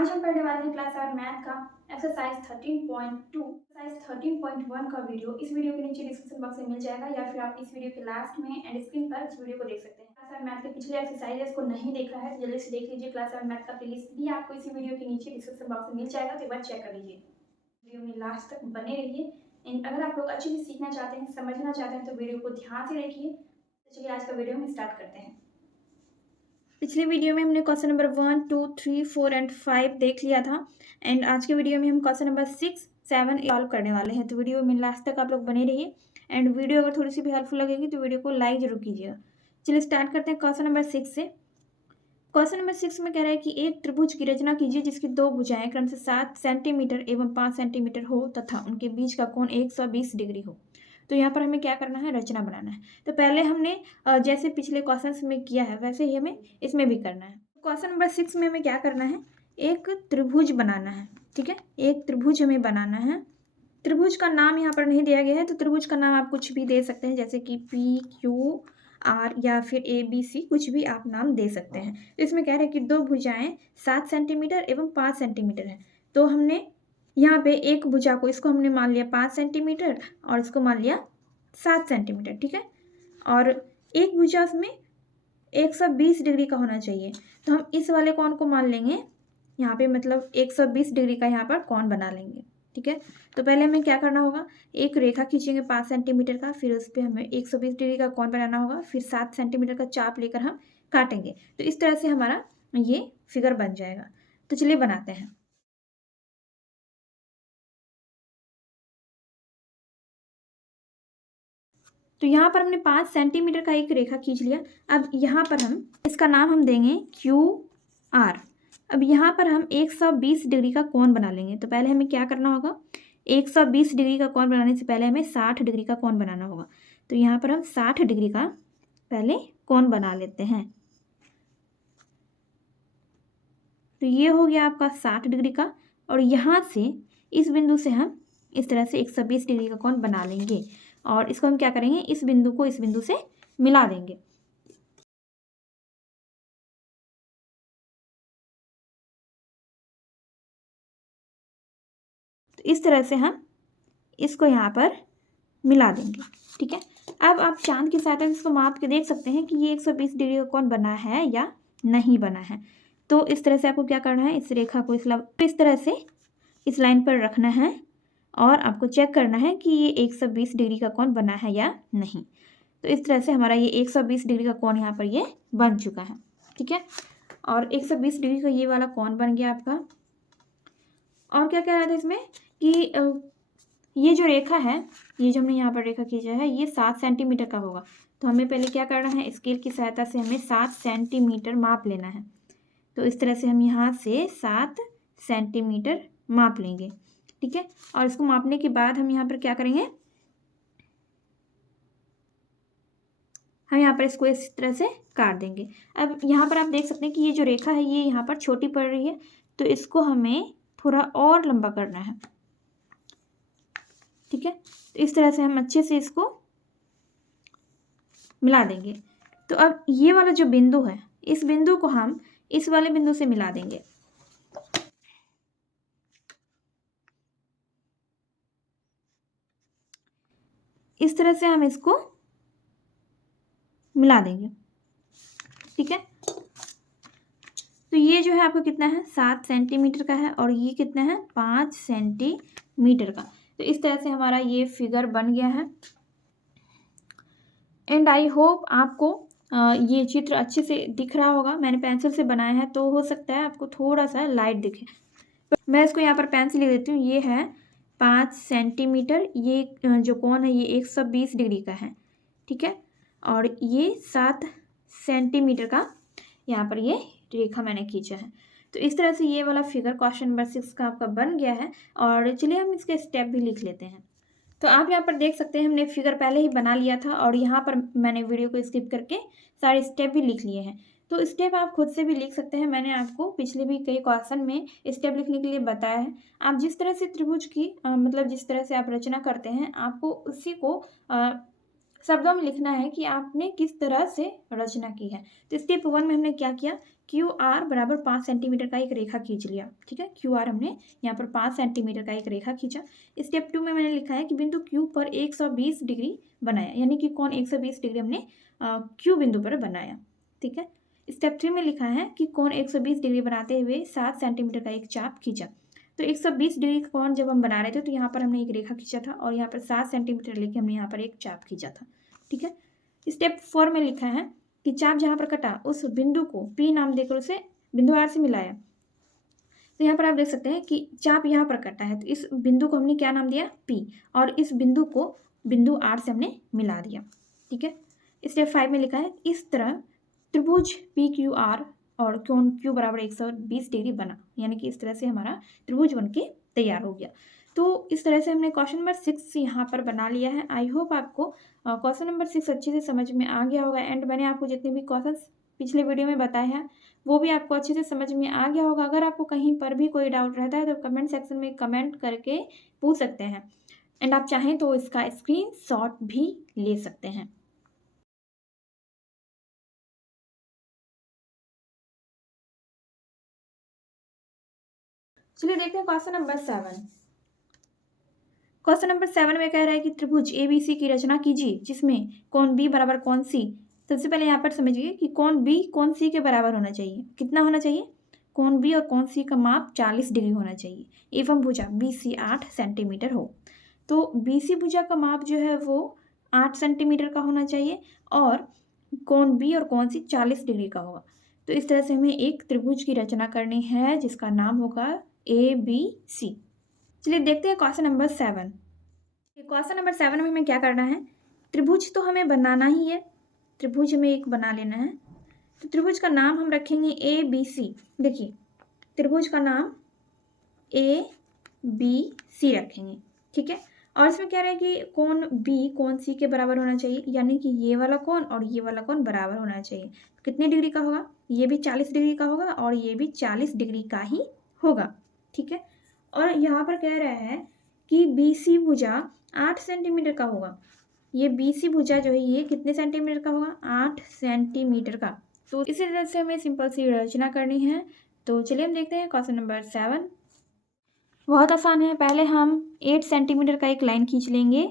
आज हम पढ़ने वाले हैं क्लास 7 मैथ का एक्सरसाइज 13.2 एक्सरसाइज 13.1 का वीडियो। इस वीडियो के नीचे डिस्क्रिप्शन बॉक्स में मिल जाएगा या फिर आप इस वीडियो के लास्ट में एंड स्क्रीन पर इस वीडियो को देख सकते हैं। क्लास 7 मैथ के पिछले एक्सरसाइजेस को नहीं देखा है तो जल्दी से देख लीजिए। क्लास 7 मैथ का प्लेलिस्ट भी आपको इसी वीडियो के नीचे डिस्क्रिप्शन बॉक्स में मिल जाएगा, तो एक बार चेक कर लीजिए। वीडियो में लास्ट तक बने रहिए। अगर आप लोग अच्छे से सीखना चाहते हैं, समझना चाहते हैं तो वीडियो को ध्यान से देखिए। तो चलिए आज का वीडियो हम स्टार्ट करते हैं। पिछले वीडियो में हमने क्वेश्चन नंबर 1, 2, 3, 4 एंड 5 देख लिया था एंड आज के वीडियो में हम क्वेश्चन नंबर 6, 7 सॉल्व करने वाले हैं। तो वीडियो में लास्ट तक आप लोग बने रहिए एंड वीडियो अगर थोड़ी सी भी हेल्पफुल लगेगी तो वीडियो को लाइक जरूर कीजिएगा। चलिए स्टार्ट करते हैं क्वेश्चन नंबर 6 से। क्वेश्चन नंबर 6 में कह रहा है कि एक त्रिभुज की रचना कीजिए जिसकी दो भुजाएं क्रम से 7 सेंटीमीटर एवं 5 सेंटीमीटर हो तथा उनके बीच का कोण 120 डिग्री हो। तो यहाँ पर हमें क्या करना है, रचना बनाना है। तो पहले हमने जैसे पिछले क्वेश्चन में किया है वैसे ही हमें इसमें भी करना है। क्वेश्चन नंबर 6 में हमें क्या करना है, एक त्रिभुज बनाना है। ठीक है, एक त्रिभुज हमें बनाना है। त्रिभुज का नाम यहाँ पर नहीं दिया गया है, तो त्रिभुज का नाम आप कुछ भी दे सकते हैं, जैसे कि PQR या फिर ABC, कुछ भी आप नाम दे सकते हैं। तो इसमें कह रहे हैं कि दो भुजाएं 7 सेंटीमीटर एवं 5 सेंटीमीटर है। तो हमने यहाँ पे एक भुजा को, इसको हमने मान लिया 5 सेंटीमीटर और इसको मान लिया 7 सेंटीमीटर। ठीक है, और एक भुजा में 120 डिग्री का होना चाहिए। तो हम इस वाले कोण को मान लेंगे यहाँ पे, मतलब 120 डिग्री का यहाँ पर कोण बना लेंगे। ठीक है, तो पहले हमें क्या करना होगा, एक रेखा खींचेंगे 5 सेंटीमीटर का, फिर उस पर हमें 120 डिग्री का कोण बनाना होगा, फिर 7 सेंटीमीटर का चाप लेकर हम काटेंगे। तो इस तरह से हमारा ये फिगर बन जाएगा। तो चलिए बनाते हैं। तो यहाँ पर हमने 5 सेंटीमीटर का एक रेखा खींच लिया। अब यहाँ पर हम इसका नाम हम देंगे QR। अब यहाँ पर हम 120 डिग्री का कोण बना लेंगे। तो पहले हमें क्या करना होगा, 120 डिग्री का कोण बनाने से पहले हमें 60 डिग्री का कोण बनाना होगा। तो यहाँ पर हम 60 डिग्री का पहले कोण बना लेते हैं। तो ये हो गया आपका 60 डिग्री का, और यहाँ से इस बिंदु से हम इस तरह से 120 डिग्री का कोण बना लेंगे और इसको हम क्या करेंगे, इस बिंदु को इस बिंदु से मिला देंगे। तो इस तरह से हम इसको यहाँ पर मिला देंगे। ठीक है, अब आप चांद की सहायता से इसको माप के देख सकते हैं कि ये 120 डिग्री का कोण बना है या नहीं बना है। तो इस तरह से आपको क्या करना है, इस रेखा को इस तरह से इस लाइन पर रखना है और आपको चेक करना है कि ये 120 डिग्री का कोण बना है या नहीं। तो इस तरह से हमारा ये 120 डिग्री का कोण यहाँ पर ये बन चुका है। ठीक है, और 120 डिग्री का ये वाला कोण बन गया आपका। और क्या कह रहा था इसमें कि ये जो रेखा है, ये जो हमने यहाँ पर रेखा खींचा है, ये 7 सेंटीमीटर का होगा। तो हमें पहले क्या करना है, स्केल की सहायता से हमें 7 सेंटीमीटर माप लेना है। तो इस तरह से हम यहाँ से 7 सेंटीमीटर माप लेंगे। ठीक है, और इसको मापने के बाद हम यहाँ पर क्या करेंगे, हम यहाँ पर इसको इस तरह से काट देंगे। अब यहाँ पर आप देख सकते हैं कि ये जो रेखा है ये यहाँ पर छोटी पड़ रही है, तो इसको हमें थोड़ा और लंबा करना है। ठीक है, तो इस तरह से हम अच्छे से इसको मिला देंगे। तो अब ये वाला जो बिंदु है, इस बिंदु को हम इस वाले बिंदु से मिला देंगे। इस तरह से हम इसको मिला देंगे। ठीक है, तो ये जो है आपका कितना है, 7 सेंटीमीटर का है और ये कितना है, 5 सेंटीमीटर का। तो इस तरह से हमारा ये फिगर बन गया है एंड आई होप आपको ये चित्र अच्छे से दिख रहा होगा। मैंने पेंसिल से बनाया है तो हो सकता है आपको थोड़ा सा लाइट दिखे। मैं इसको यहाँ पर पेंसिल लिख देती हूँ। ये है 5 सेंटीमीटर, ये जो कोण है ये 120 डिग्री का है। ठीक है, और ये 7 सेंटीमीटर का यहाँ पर ये रेखा मैंने खींचा है। तो इस तरह से ये वाला फिगर क्वेश्चन नंबर 6 का आपका बन गया है। और चलिए हम इसके स्टेप भी लिख लेते हैं। तो आप यहाँ पर देख सकते हैं हमने फिगर पहले ही बना लिया था और यहाँ पर मैंने वीडियो को स्किप करके सारे स्टेप भी लिख लिए हैं। तो स्टेप आप खुद से भी लिख सकते हैं। मैंने आपको पिछले भी कई क्वेश्चन में स्टेप लिखने के लिए बताया है। आप जिस तरह से त्रिभुज की मतलब जिस तरह से आप रचना करते हैं, आपको उसी को शब्दों में लिखना है कि आपने किस तरह से रचना की है। तो स्टेप 1 में हमने क्या किया क्यू आर बराबर 5 सेंटीमीटर का एक रेखा खींच लिया। ठीक है, क्यू आर हमने यहाँ पर 5 सेंटीमीटर का एक रेखा खींचा। स्टेप 2 में मैंने लिखा है कि बिंदु क्यू पर 120 डिग्री बनाया, यानी कि कोण 120 डिग्री हमने क्यू बिंदु पर बनाया। ठीक है, स्टेप 3 में लिखा है कि कोण 120 डिग्री बनाते हुए 7 सेंटीमीटर का एक चाप खींचा। तो 120 डिग्री का कोण जब हम बना रहे थे तो यहाँ पर हमने एक रेखा खींचा था और यहाँ पर 7 सेंटीमीटर लेके हमने यहाँ पर एक चाप खींचा था। ठीक है, स्टेप 4 में लिखा है कि चाप जहाँ पर कटा उस बिंदु को P नाम देकर उसे बिंदु R से मिलाया। तो यहाँ पर आप देख सकते हैं कि चाप यहाँ पर कटा है, तो इस बिंदु को हमने क्या नाम दिया, P, और इस बिंदु को बिंदु R से हमने मिला दिया। ठीक है, स्टेप 5 में लिखा है इस तरह त्रिभुज PQR और कोण Q बराबर 120 डिग्री बना, यानी कि इस तरह से हमारा त्रिभुज बन के तैयार हो गया। तो इस तरह से हमने क्वेश्चन नंबर 6 यहाँ पर बना लिया है। आई होप आपको क्वेश्चन नंबर 6 अच्छे से समझ में आ गया होगा एंड मैंने आपको जितने भी क्वेश्चन पिछले वीडियो में बताए हैं वो भी आपको अच्छे से समझ में आ गया होगा। अगर आपको कहीं पर भी कोई डाउट रहता है तो कमेंट सेक्शन में कमेंट करके पूछ सकते हैं एंड आप चाहें तो इसका स्क्रीनशॉट भी ले सकते हैं। चलिए देखते हैं क्वेश्चन नंबर 7। क्वेश्चन नंबर 7 में कह रहा है कि त्रिभुज ABC की रचना कीजिए जिसमें कोण B बराबर कोण C। सबसे पहले यहाँ पर समझिए कि कोण B कोण C के बराबर होना चाहिए। कितना होना चाहिए, कोण B और कोण C का माप 40 डिग्री होना चाहिए एवं भुजा BC 8 सेंटीमीटर हो। तो BC भुजा का माप जो है वो 8 सेंटीमीटर का होना चाहिए और कोण B और कोण C 40 डिग्री का होगा। तो इस तरह से हमें एक त्रिभुज की रचना करनी है जिसका नाम होगा ABC। चलिए देखते हैं क्वेश्चन नंबर 7। क्वेश्चन नंबर 7 में हमें क्या करना है, त्रिभुज तो हमें बनाना ही है, त्रिभुज हमें एक बना लेना है। तो त्रिभुज का नाम हम रखेंगे ABC। देखिए त्रिभुज का नाम ABC रखेंगे। ठीक है, और इसमें क्या रहा है कि कोण B कोण C के बराबर होना चाहिए, यानी कि ये वाला कोण और ये वाला कोण बराबर होना चाहिए। कितने डिग्री का होगा, ये भी 40 डिग्री का होगा और ये भी 40 डिग्री का ही होगा। ठीक है, और यहाँ पर कह रहा है कि BC भुजा 8 सेंटीमीटर का होगा। ये BC भुजा जो है ये कितने सेंटीमीटर का होगा, 8 सेंटीमीटर का। तो इसी तरह से हमें सिंपल सी रचना करनी है। तो चलिए हम देखते हैं क्वेश्चन नंबर 7। बहुत आसान है, पहले हम 8 सेंटीमीटर का एक लाइन खींच लेंगे।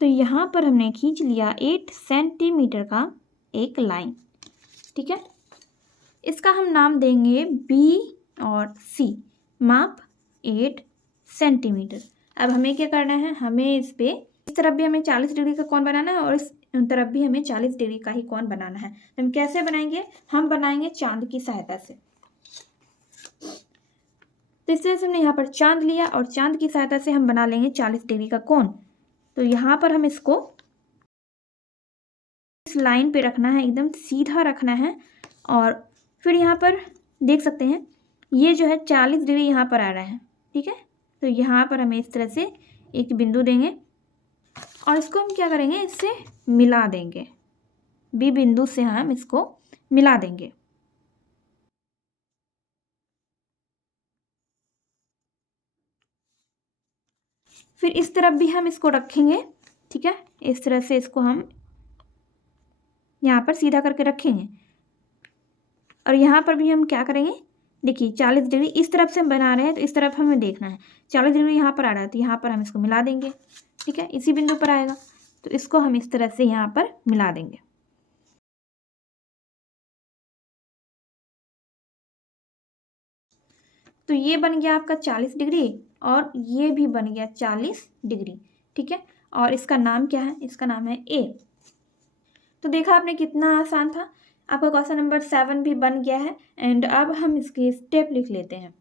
तो यहाँ पर हमने खींच लिया 8 सेंटीमीटर का एक लाइन। ठीक है, इसका हम नाम देंगे B और C, माप 8 सेंटीमीटर। अब हमें क्या करना है, हमें इस तरफ भी हमें 40 डिग्री का कोण बनाना है और इस तरफ भी हमें 40 डिग्री का ही कोण बनाना है। हम कैसे बनाएंगे, हम बनाएंगे चांद की सहायता से। तो इस तरह से हमने यहाँ पर चांद लिया और चांद की सहायता से हम बना लेंगे 40 डिग्री का कोण। तो यहाँ पर हम इसको इस लाइन पे रखना है, एकदम सीधा रखना है और फिर यहाँ पर देख सकते हैं ये जो है 40 डिग्री यहाँ पर आ रहा है। ठीक है, तो यहाँ पर हमें इस तरह से एक बिंदु देंगे और इसको हम क्या करेंगे, इससे मिला देंगे। B बिंदु से हम इसको मिला देंगे। फिर इस तरफ भी हम इसको रखेंगे। ठीक है, इस तरह से इसको हम यहाँ पर सीधा करके रखेंगे और यहाँ पर भी हम क्या करेंगे, देखिए 40 डिग्री इस तरफ से हम बना रहे हैं तो इस तरफ हमें देखना है। 40 डिग्री यहाँ पर आ रहा है तो यहाँ पर हम इसको मिला देंगे। ठीक है, इसी बिंदु पर आएगा तो इसको हम इस तरह से यहाँ पर मिला देंगे। तो ये बन गया आपका 40 डिग्री और ये भी बन गया 40 डिग्री। ठीक है, और इसका नाम क्या है, इसका नाम है A। तो देखा आपने कितना आसान था, आपका क्वेश्चन नंबर 7 भी बन गया है एंड अब हम इसके स्टेप लिख लेते हैं।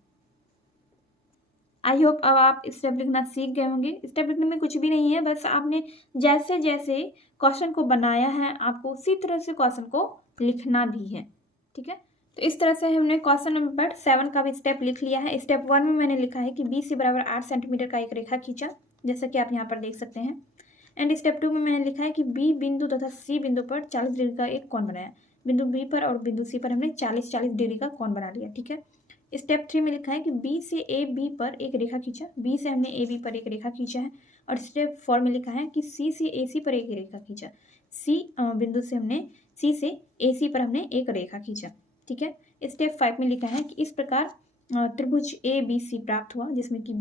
आई होप अब आप स्टेप लिखना सीख गए होंगे। स्टेप लिखने में कुछ भी नहीं है, बस आपने जैसे जैसे क्वेश्चन को बनाया है आपको उसी तरह से क्वेश्चन को लिखना भी है। ठीक है, तो इस तरह से हमने क्वेश्चन नंबर 7 का भी स्टेप लिख लिया है। स्टेप 1 में मैंने लिखा है कि BC बराबर 8 सेंटीमीटर का एक रेखा खींचा, जैसा कि आप यहाँ पर देख सकते हैं। एंड स्टेप 2 में मैंने लिखा है कि B बिंदु तथा C बिंदु पर 40 डिग्री का एक कोण बनाया। बिंदु B पर और बिंदु C पर हमने 40 डिग्री का कोण बना लिया। ठीक है, स्टेप 3 में लिखा है कि B से AB पर एक रेखा खींचा। B से हमने AB पर एक रेखा खींचा है। और स्टेप 4 में लिखा है कि C से AC पर एक रेखा खींचा। C बिंदु से हमने सी से AC पर हमने एक रेखा खींचा। ठीक है, स्टेप 5 में लिखा है कि इस प्रकार त्रिभुज ABC प्राप्त हुआ, जिसमें कि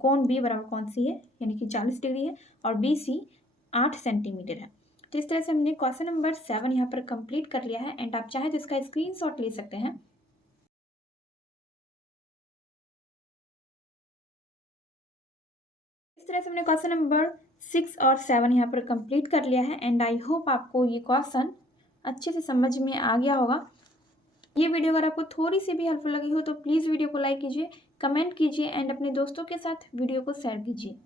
कोण B बराबर कौन सी है, यानी कि 40 डिग्री है, और BC 8 सेंटीमीटर है। तो इस तरह से हमने क्वेश्चन नंबर 7 यहाँ पर कंप्लीट कर लिया है। एंड आप चाहे तो इसका स्क्रीनशॉट ले सकते हैं। इस तरह से हमने क्वेश्चन नंबर 6 और 7 यहाँ पर कंप्लीट कर लिया है। एंड आई होप आपको ये क्वेश्चन अच्छे से समझ में आ गया होगा। ये वीडियो अगर आपको थोड़ी सी भी हेल्पफुल लगी हो तो प्लीज़ वीडियो को लाइक कीजिए, कमेंट कीजिए एंड अपने दोस्तों के साथ वीडियो को शेयर कीजिए।